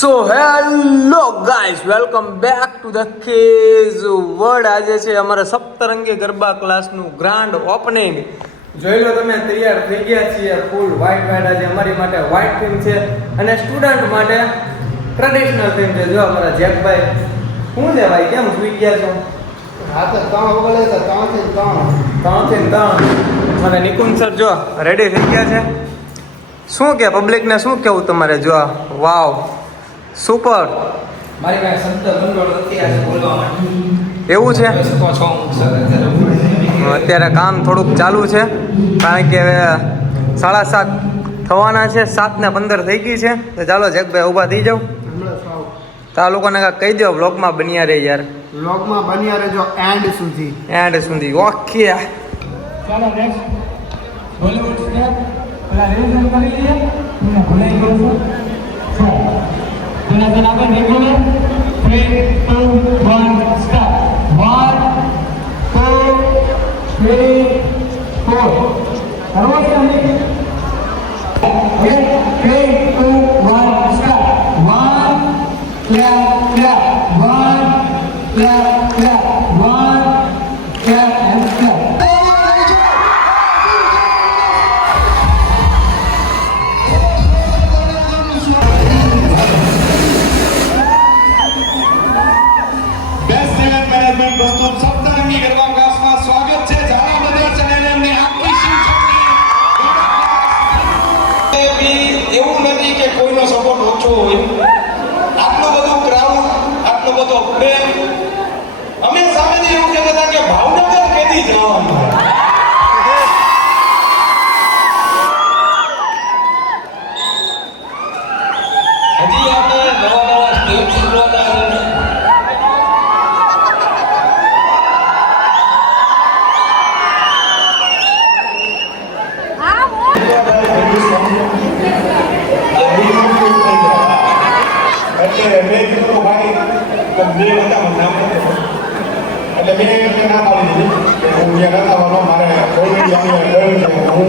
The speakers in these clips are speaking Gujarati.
So hello guys, welcome back to the Kay's world. આજે છે અમારા સપ્તરંગી ગરબા ક્લાસનું ગ્રાન્ડ ઓપનિંગ. જોઈ લો તમે, તૈયાર થઈ ગયા છીએ ફૂલ વ્હાઈટ વ્હાઈટ. આજે અમારી માટે વ્હાઈટ થીમ છે અને સ્ટુડન્ટ માટે ટ્રેડિશનલ થીમ છે. જો અમારા જેકભાઈ, શું છે ભાઈ, કેમ સુઈ ગયા છો? હા તો 3 ઓગળે તો 3 થી 3 અને નિકુંજ સર જો રેડી થઈ ગયા છે. શું કે પબ્લિકને શું કેવું તમારે? જો વાવ, સુપર. મારી પાસે શબ્દ ભંડોળ નથી આજે બોલવા માટે. એવું છે? અત્યારે કામ થોડુંક ચાલુ છે, કારણ કે હવે 7:30 થવાના છે. 7:15 થઈ ગઈ છે. તો ચાલો જેકભાઈ ઊભા થઈ જાઓ. તો આ લોકોને કાંઈક કહી દો, બ્લોગમાં બન્યા રહે યાર. વ્લોગમાં બન્યા રહેજો એન્ડ સુધી. ઓકે. ચાલો નેક્સ્ટ બોલિવૂડ સ્ટેપ પેલા રિવિઝન કરી લઈએ. તમને ભૂલાઈ ગયું છે. તેના તેના પર રેગ્યુલર 3 2 1 સ્ટાર્ટ. 1 2 3 4 કરવો છે અમે. 3 2 1 start. 1 clap clap 1 clap clap 1 clap and clap. दोस्तों सप्तरंगी गरबा क्लासમાં સ્વાગત છે. જાના બધા ચેનલની આખી શિક્ષકની એવું નથી કે કોઈનો સપોર્ટ ઓછો હોય. આટલો બધો ક્રાઉડ, આટલો બધો પ્રેમ. અમે સામેથી એવું કહેતા હતા કે ભાવનગર કેદી જવાનું. હજી આપણે નવા સ્ટેપ શીખવાના છે. મેં કીધું ભાઈ બે હતા નામ એટલે મેં ના પાડી દીધી કે હું ત્યાં ના આવવાનો. મારે ઓલરેડી અહીંયા હું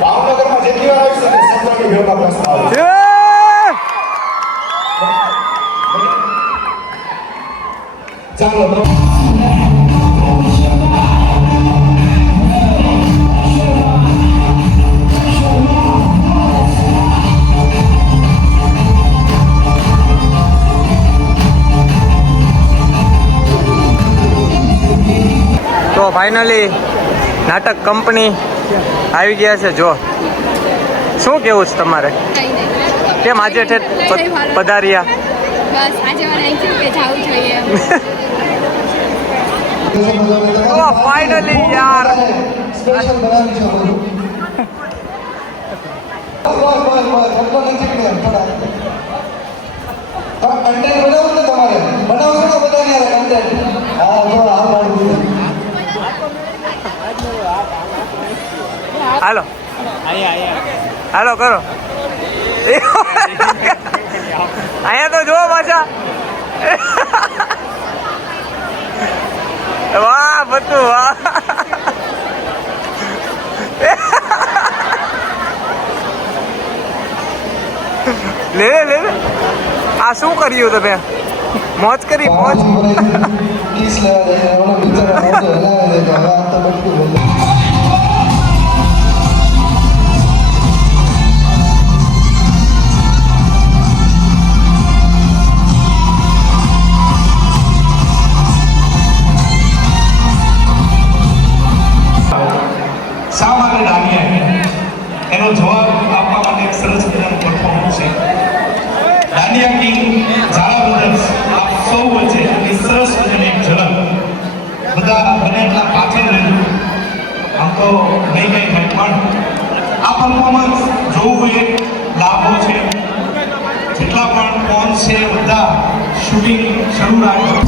ભાવનગરમાં જેટલી વાર આવી શકે સપ્તરંગી ગરબા ક્લાસમાં આવું. ચાલો તો ફાઇનલી નાટક કંપની આવી ગયા છે. જો શું કેવું છે તમારે? કેમ આજે પધાર્યા? બસ આજે મને એમ થયું કે જાવું જોઈએ. ઓ ફાઇનલી યાર, સ્પેશિયલ બનાવી છે બધું. બસ એટલો નથી કે થોડા કન્ટેન્ટ બનાવવું ને તમારે બનાવશો ને બધાને યાર કન્ટેન્ટ. હા જો આ પાડી દીધું. હાલો હાલો કરો. અહીંયા તો જો પાછા. વાહ બધું વાહ. લે લે આ શું કર્યું તમે? મોજ કરી મોજ. કિસ લેવા દે ઓલો બિચારા મોટો હલાવે દે તો હવે આ તો બધું બોલે. શા માટે દાંડિયા? એનો જવાબ આપવા માટે એક સરસ મજાનું પરફોર્મન્સ છે. દાંડિયા કિંગ ઝાલા બ્રધર્સ આપ સૌ વચ્ચે એની સરસ મજાની એક ઝલક. બધા બને એટલા પાછળ રહેજો. આમ તો નહીં કંઈ થાય, પણ આ પરફોર્મન્સ જોવું એક લાભો છે. જેટલા પણ ફોન છે બધા શૂટિંગ શરૂ રાખજો.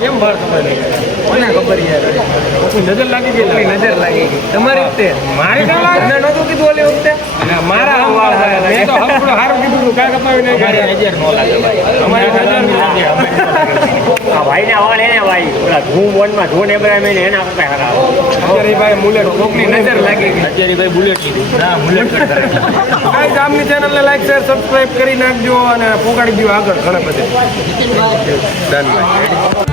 કેમ બહાર ખબર નહીં કોને ખબર યાર નજર લાગી ગઈ નજર લાગી ગઈ તમારી રીતે મારે કામ લાગે નહોતું કીધું ઓલી વખતે મારા મેં તો હમણાં સારું કીધું હતું કાંઈ કપાવી નહીં નજર નો લાગે ભાઈ અમારે નજર લાગે ભાઈ ના વાળ એને ભાઈ ઓલા ધૂમ વનમાં ધોન એબ્રાહિમ એના કરતા ખરાબ અત્યારે ભાઈ બુલેટ કોકની નજર લાગી ગઈ અત્યારે ભાઈ બુલેટ કીધી ના બુલેટ કરતા ગાઈસ આમની ચેનલને લાઈક શેર સબસ્ક્રાઇબ કરી નાખજો અને પોગાડી દો આગળ ઘણા બધે ડન ભાઈ